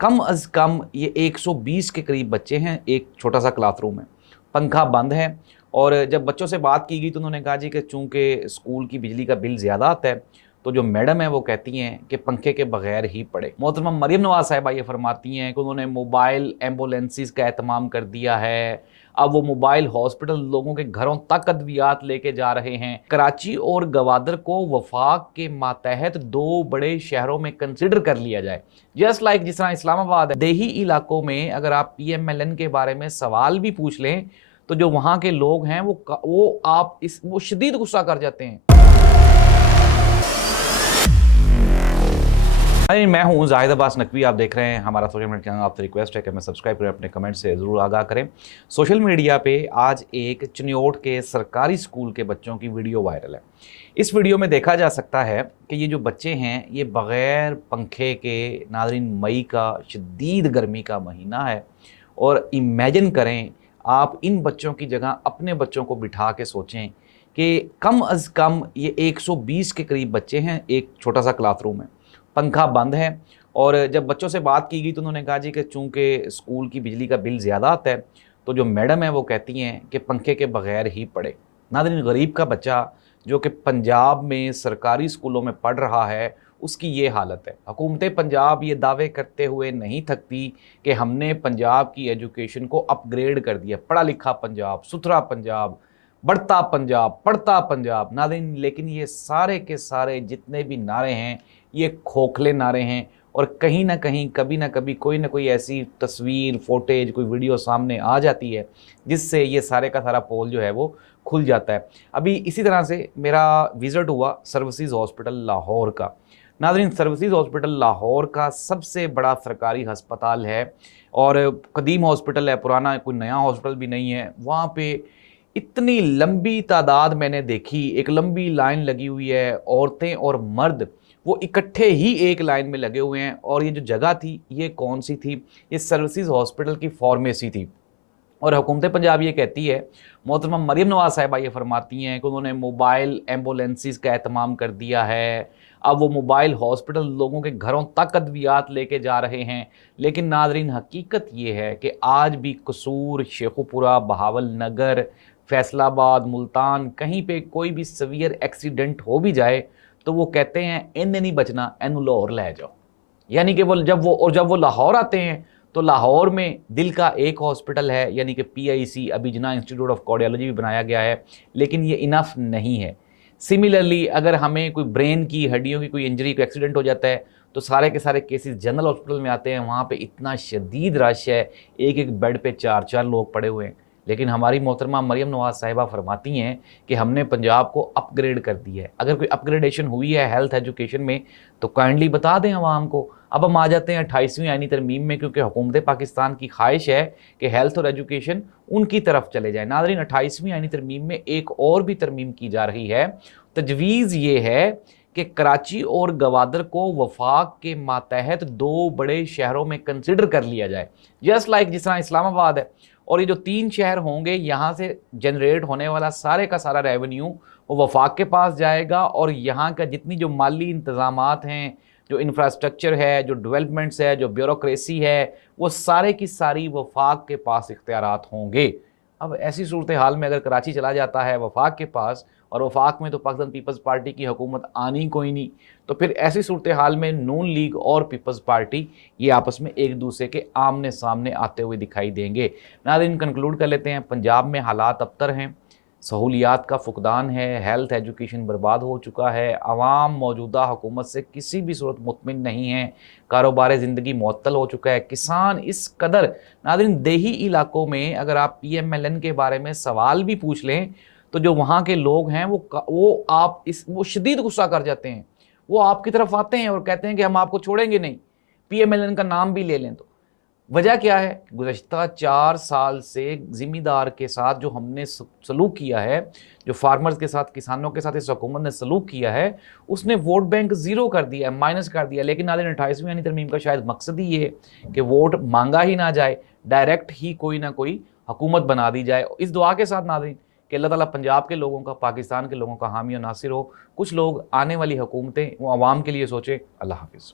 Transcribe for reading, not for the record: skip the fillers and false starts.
कम अज़ कम ये 120 के करीब बच्चे हैं एक छोटा सा क्लासरूम है, पंखा बंद है। और जब बच्चों से बात की गई तो उन्होंने कहा जी कि चूँकि स्कूल की बिजली का बिल ज़्यादा आता है तो जो मैडम है वो कहती हैं कि पंखे के बगैर ही पढ़े। मोहतरमा मरियम नवाज साहिबा ये फरमाती हैं कि उन्होंने मोबाइल एम्बुलेंसेस का एहतमाम कर दिया है। अब वो मोबाइल हॉस्पिटल लोगों के घरों तक अद्वियात लेके जा रहे हैं। कराची और गवादर को वफाक के मातहत दो बड़े शहरों में कंसिडर कर लिया जाए। जस्ट लाइक जिस तरह इस्लामाबाद है, देही इलाकों में अगर आप PMLN के बारे में सवाल भी पूछ लें तो जो वहाँ के लोग हैं वो शदीद गुस्सा कर जाते हैं। मैं हूं जाहिद अब्बास नकवी, आप देख रहे हैं हमारा सोशल मीडिया चैनल। आपसे रिक्वेस्ट है कि हमें सब्सक्राइब करें, अपने कमेंट से ज़रूर आगाह करें। सोशल मीडिया पे आज एक चिन्योट के सरकारी स्कूल के बच्चों की वीडियो वायरल है। इस वीडियो में देखा जा सकता है कि ये जो बच्चे हैं ये बग़ैर पंखे के, नाज़रीन मई का शदीद गर्मी का महीना है, और इमेजिन करें आप इन बच्चों की जगह अपने बच्चों को बिठा के सोचें कि कम अज़ कम ये 120 के करीब बच्चे हैं एक छोटा सा क्लासरूम है, पंखा बंद है। और जब बच्चों से बात की गई तो उन्होंने कहा जी कि चूँकि स्कूल की बिजली का बिल ज़्यादा आता है तो जो मैडम है वो कहती हैं कि पंखे के बगैर ही पढ़े। नाज़रीन, गरीब का बच्चा जो कि पंजाब में सरकारी स्कूलों में पढ़ रहा है उसकी ये हालत है। हुकूमत पंजाब ये दावे करते हुए नहीं थकती कि हमने पंजाब की एजुकेशन को अपग्रेड कर दिया, पढ़ा लिखा पंजाब, सुथरा पंजाब, बढ़ता पंजाब, पढ़ता पंजाब। नाज़रीन, लेकिन ये सारे के सारे जितने भी नारे हैं ये खोखले नारे हैं, और कहीं ना कहीं कभी ना कभी कोई ना कोई ऐसी तस्वीर, फोटेज, कोई वीडियो सामने आ जाती है जिससे ये सारे का सारा पोल जो है वो खुल जाता है। अभी इसी तरह से मेरा विज़िट हुआ सर्विसेज हॉस्पिटल लाहौर का। नाज़रीन, सर्विसेज हॉस्पिटल लाहौर का सबसे बड़ा सरकारी हस्पताल है और कदीम हॉस्पिटल है, पुराना, कोई नया हॉस्पिटल भी नहीं है। वहाँ पे इतनी लंबी तादाद मैंने देखी, एक लंबी लाइन लगी हुई है, औरतें और मर्द वो इकट्ठे ही एक लाइन में लगे हुए हैं। और ये जो जगह थी ये कौन सी थी? ये सर्विसेज हॉस्पिटल की फार्मेसी थी। और हुकूमत पंजाब ये कहती है, मोहतरमा मरियम नवाज साहिबा ये फरमाती हैं कि उन्होंने मोबाइल एम्बुलेंसेस का एहतमाम कर दिया है। अब वो मोबाइल हॉस्पिटल लोगों के घरों तक अद्वियात लेके जा रहे हैं। लेकिन नाज़रीन, हकीकत ये है कि आज भी कसूर, शेखुपुरा, बहावल नगर, फैसलाबाद, मुल्तान, कहीं पे कोई भी सवियर एक्सीडेंट हो भी जाए तो वो कहते हैं इन्हें नहीं बचना, एनू लाहौर ले जाओ। यानी कि जब वो लाहौर आते हैं तो लाहौर में दिल का एक हॉस्पिटल है, यानी कि PIC अबीजना इंस्टीट्यूट ऑफ कार्डियोलॉजी भी बनाया गया है, लेकिन ये इनफ नहीं है। सिमिलरली अगर हमें कोई ब्रेन की, हड्डियों की कोई इंजरी, कोई एक्सीडेंट हो जाता है तो सारे के सारे केसेस जनरल हॉस्पिटल में आते हैं। वहाँ पे इतना शदीद रश है, एक एक बेड पे 4-4 लोग पड़े हुए हैं। लेकिन हमारी मोहतरमा मरियम नवाज साहिबा फरमाती हैं कि हमने पंजाब को अपग्रेड कर दिया है। अगर कोई अपग्रेडेशन हुई है हेल्थ एजुकेशन में तो काइंडली बता दें आवाम को। अब हम आ जाते हैं 28वीं आईनी तरमीम में, क्योंकि हुकूमत पाकिस्तान की ख्वाहिश है कि हेल्थ और एजुकेशन उनकी तरफ चले जाए। नाज़रीन, 28वीं आईनी तरमीम में एक और भी तरमीम की जा रही है। तजवीज़ ये है कि कराची और गवादर को वफाक के मातहत दो बड़े शहरों में कंसिडर कर लिया जाए। जस्ट लाइक जिस तरह इस्लामाबाद है, और ये जो 3 शहर होंगे, यहाँ से जनरेट होने वाला सारे का सारा रेवेन्यू वो वफाक के पास जाएगा, और यहाँ का जितनी जो माली इंतज़ामात हैं, जो इंफ्रास्ट्रक्चर है, जो डेवलपमेंट्स है, जो ब्यूरोक्रेसी है, वो सारे की सारी वफाक के पास इख्तियारात होंगे। अब ऐसी सूरत हाल में अगर कराची चला जाता है वफाक के पास, और वफाक में तो पाकिस्तान पीपल्स पार्टी की हुकूमत आनी कोई नहीं, तो फिर ऐसी सूरत हाल में नून लीग और पीपल्स पार्टी ये आपस में एक दूसरे के आमने सामने आते हुए दिखाई देंगे। नाज़रीन, कंक्लूड कर लेते हैं, पंजाब में हालात अबतर हैं, सहूलियात का फुकदान है, हेल्थ एजुकेशन बर्बाद हो चुका है, आवाम मौजूदा हुकूमत से किसी भी सूरत मुतमिन नहीं है, कारोबार ज़िंदगी मुअत्तल हो चुका है, किसान इस कदर। नाज़रीन, देही इलाकों में अगर आप PMLN के बारे में सवाल भी पूछ लें तो जो वहाँ के लोग हैं वो शदीद गुस्सा कर जाते हैं। वो आपकी तरफ आते हैं और कहते हैं कि हम आपको छोड़ेंगे नहीं, PMLN का नाम भी ले लें तो। वजह क्या है? गुज़श्ता 4 साल से ज़िम्मेदार के साथ जो हमने सलूक किया है, जो फार्मर्स के साथ, किसानों के साथ इस हुकूमत ने सलूक किया है, उसने वोट बैंक ज़ीरो कर दिया है, माइनस कर दिया। लेकिन नाज़रीन, 28वीं यानी तरमीम का शायद मकसद ही ये है कि वोट मांगा ही ना जाए, डायरेक्ट ही कोई ना कोई हुकूमत बना दी जाए। इस दुआ के साथ नाज़रीन कि अल्लाह ताला पंजाब के लोगों का, पाकिस्तान के लोगों का हामी और नासिर हो। कुछ लोग आने वाली हुकूमतें वो आवाम के लिए सोचें। अल्लाह हाफ़िज़।